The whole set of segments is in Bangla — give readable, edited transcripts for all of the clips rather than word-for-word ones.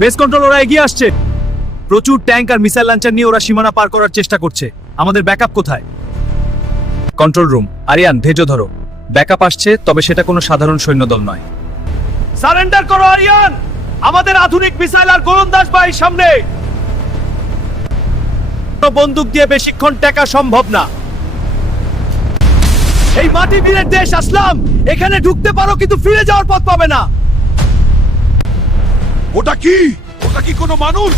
বেস কন্ট্রোল, ওরা এগিয়ে আসছে। প্রচুর ট্যাঙ্ক আর মিসাইল লঞ্চার নিয়ে ওরা সীমানা পার করার চেষ্টা করছে। আমাদের ব্যাকআপ কোথায়? কন্ট্রোল রুম, আরিয়ান ধৈর্য ধরো। ব্যাকআপ আসছে, তবে সেটা কোনো সাধারণ সৈন্যদল নয়। সারেন্ডার করো আরিয়ান। আমাদের আধুনিক মিসাইল আর গোলন্দাজ বাহিনীর সামনে বন্দুক দিয়ে বেশিক্ষণ টেকা সম্ভব না। এই মাটি বীরের দেশ আসলাম, এখানে ঢুকতে পারো কিন্তু ফিরে যাওয়ার পথ পাবে না। ওটা কি? ওটা কি কোনো মানুষ?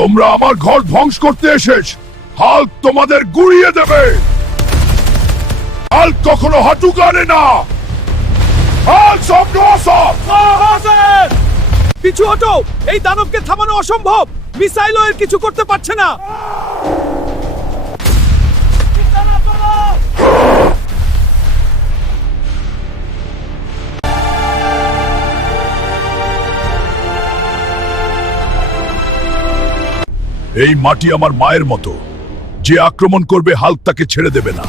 তোমরা আমার ঘর ধ্বংস করতে এসেছ। হাল্ক তোমাদের গুড়িয়ে দেবে। হাল্ক কখনো হাঁটু গানে না। হাল্ক সব নসব। পিছু হটো, এই দানবকে থামানো অসম্ভব। মিসাইলও এর কিছু করতে পারছে না। এই মাটি আমার মায়ের মতো। যে আক্রমণ করবে হাল্ক তাকে ছেড়ে দেবে না।